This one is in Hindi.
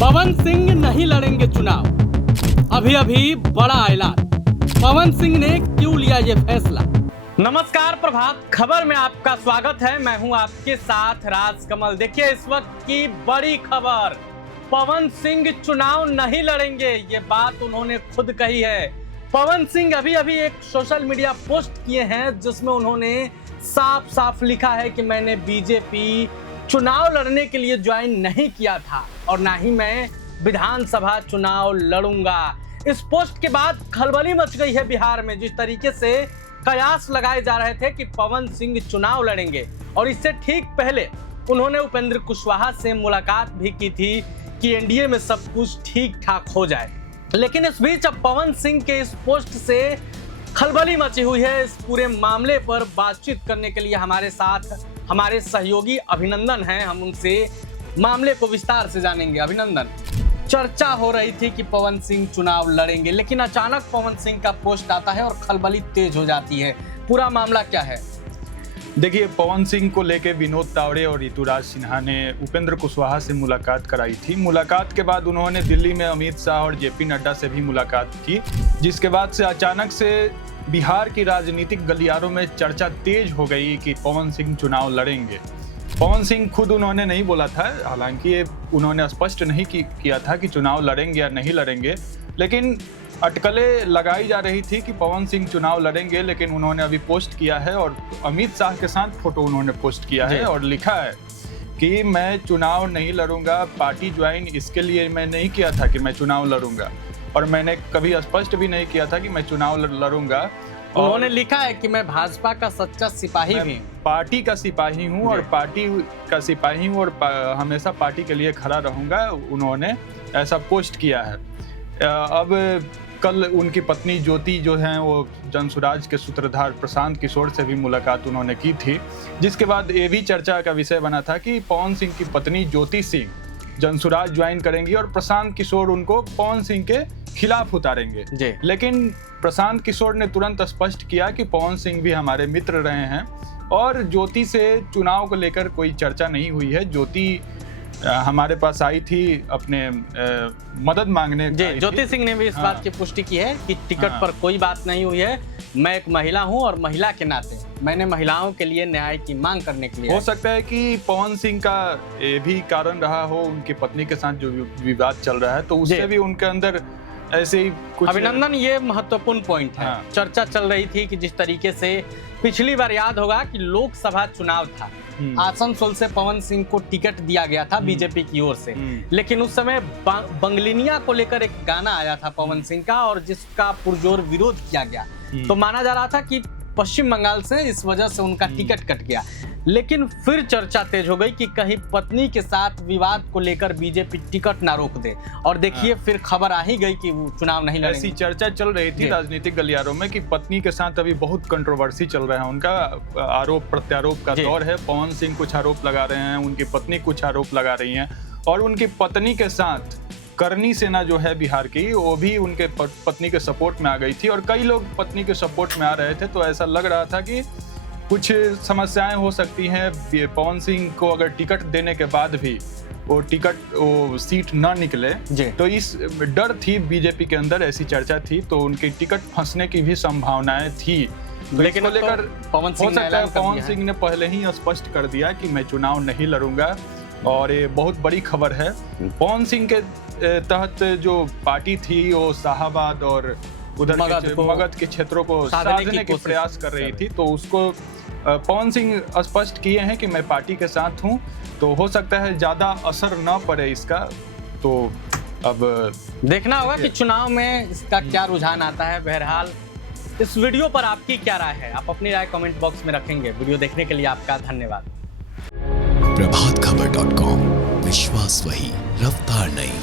पवन सिंह नहीं लड़ेंगे चुनाव। अभी अभी बड़ा ऐलान। पवन सिंह ने क्यों लिया ये फैसला? नमस्कार, प्रभात खबर में आपका स्वागत है। मैं हूं आपके साथ राजकमल। देखिए इस वक्त की बड़ी खबर, पवन सिंह चुनाव नहीं लड़ेंगे, ये बात उन्होंने खुद कही है। पवन सिंह अभी अभी एक सोशल मीडिया पोस्ट किए हैं जिसमें उन्होंने साफ साफ लिखा है कि मैंने बीजेपी चुनाव लड़ने के लिए ज्वाइन नहीं किया था और ना ही मैं विधानसभा चुनाव लड़ूंगा। इस पोस्ट के बाद खलबली मच गई है बिहार में। जिस तरीके से कयास लगाए जा रहे थे कि पवन सिंह चुनाव लड़ेंगे और इससे ठीक पहले उन्होंने उपेंद्र कुशवाहा से मुलाकात भी की थी कि एनडीए में सब कुछ ठीक ठाक हो जाए। लेकिन इस बीच अब पवन सिंह के इस पोस्ट से खलबली मची हुई है। इस पूरे मामले पर बातचीत करने के लिए हमारे साथ हमारे सहयोगी अभिनंदन हैं। हम उनसे मामले को विस्तार से जानेंगे। अभिनंदन, चर्चा हो रही थी कि पवन सिंह चुनाव लड़ेंगे, लेकिन अचानक पवन सिंह का पोस्ट आता है और खलबली तेज हो जाती है। पूरा मामला क्या है? देखिए, पवन सिंह को लेके विनोद तावड़े और ऋतुराज सिन्हा ने उपेंद्र कुशवाहा से मुलाकात कराई थी। मुलाकात के बाद उन्होंने दिल्ली में अमित शाह और जेपी नड्डा से भी मुलाकात की, जिसके बाद से अचानक से बिहार की राजनीतिक गलियारों में चर्चा तेज हो गई कि पवन सिंह चुनाव लड़ेंगे। पवन सिंह खुद उन्होंने नहीं बोला था, हालांकि उन्होंने स्पष्ट नहीं किया था कि चुनाव लड़ेंगे या नहीं लड़ेंगे, लेकिन अटकलें लगाई जा रही थी कि पवन सिंह चुनाव लड़ेंगे। लेकिन उन्होंने अभी पोस्ट किया है और अमित शाह के साथ फोटो उन्होंने पोस्ट किया है और लिखा है कि मैं चुनाव नहीं लड़ूंगा, पार्टी ज्वाइन इसके लिए मैं नहीं किया था कि मैं चुनाव लड़ूंगा, और मैंने कभी स्पष्ट भी नहीं किया था कि मैं चुनाव लड़ूंगा। उन्होंने लिखा है कि मैं भाजपा का सच्चा सिपाही भी, पार्टी का सिपाही हूं और पार्टी का सिपाही हूं और हमेशा पार्टी के लिए खड़ा रहूंगा। उन्होंने ऐसा पोस्ट किया है। अब कल उनकी पत्नी ज्योति जो हैं वो जनसुराज के सूत्रधार प्रशांत किशोर से भी मुलाकात उन्होंने की थी, जिसके बाद ये भी चर्चा का विषय बना था कि पवन सिंह की पत्नी ज्योति सिंह जनसुराज ज्वाइन करेंगी और प्रशांत किशोर उनको पवन सिंह के खिलाफ उतारेंगे। लेकिन प्रशांत किशोर ने तुरंत स्पष्ट किया कि पवन सिंह भी हमारे मित्र रहे हैं और ज्योति से चुनाव को लेकर कोई चर्चा नहीं हुई है। ज्योति हमारे पास आई थी अपने मदद मांगने। ज्योति सिंह ने भी इस बात की पुष्टि की है कि टिकट पर कोई बात नहीं हुई है। मैं एक महिला हूं और महिला के नाते मैंने महिलाओं के लिए न्याय की मांग करने के लिए। हो सकता है कि पवन सिंह का ये भी कारण रहा हो, उनकी पत्नी के साथ जो विवाद चल रहा है, तो उससे भी उनके अंदर ऐसे ही कुछ। अभिनंदन, ये महत्वपूर्ण पॉइंट है। चर्चा चल रही थी कि जिस तरीके से पिछली बार याद होगा कि लोकसभा चुनाव था, आसनसोल से पवन सिंह को टिकट दिया गया था बीजेपी की ओर से, लेकिन उस समय बंगलिनिया को लेकर एक गाना आया था पवन सिंह का और जिसका पुरजोर विरोध किया गया। तो माना जा रहा था कि पश्चिम बंगाल से इस वजह से उनका टिकट कट गया। लेकिन फिर चर्चा तेज हो गई कि कहीं पत्नी के साथ विवाद को लेकर बीजेपी टिकट ना रोक दे, और देखिए फिर खबर आ ही गई कि वो चुनाव नहीं लड़ेंगे। ऐसी चर्चा चल रही थी राजनीतिक गलियारों में कि पत्नी के साथ अभी बहुत कंट्रोवर्सी चल रहा है। उनका आरोप प्रत्यारोप का दौर है। पवन सिंह कुछ आरोप लगा रहे हैं, उनकी पत्नी कुछ आरोप लगा रही हैं, और उनकी पत्नी के साथ करनी सेना जो है बिहार की, वो भी उनके पत्नी के सपोर्ट में आ गई थी और कई लोग पत्नी के सपोर्ट में आ रहे थे। तो ऐसा लग रहा था कि कुछ समस्याएं हो सकती हैं। पवन सिंह को अगर टिकट देने के बाद भी वो सीट न निकले, तो इस डर थी बीजेपी के अंदर, ऐसी चर्चा थी। तो उनकी टिकट फंसने की भी संभावनाएं थी। लेकिन इसको लेकर पवन सिंह ने पहले ही स्पष्ट कर दिया कि मैं चुनाव नहीं लड़ूंगा, और ये बहुत बड़ी खबर है। पवन सिंह के तहत जो पार्टी थी वो शाहाबाद और उधर मगध के क्षेत्रों को साधने के प्रयास कर रही थी। तो उसको पवन सिंह स्पष्ट किए हैं कि मैं पार्टी के साथ हूं, तो हो सकता है ज्यादा असर न पड़े इसका। तो अब देखना होगा कि चुनाव में इसका क्या रुझान आता है। बहरहाल इस वीडियो पर आपकी क्या राय है? आप अपनी राय कमेंट बॉक्स में रखेंगे। वीडियो देखने के लिए आपका धन्यवाद। प्रभातखबर.com, विश्वास वही, रफ्तार नहीं।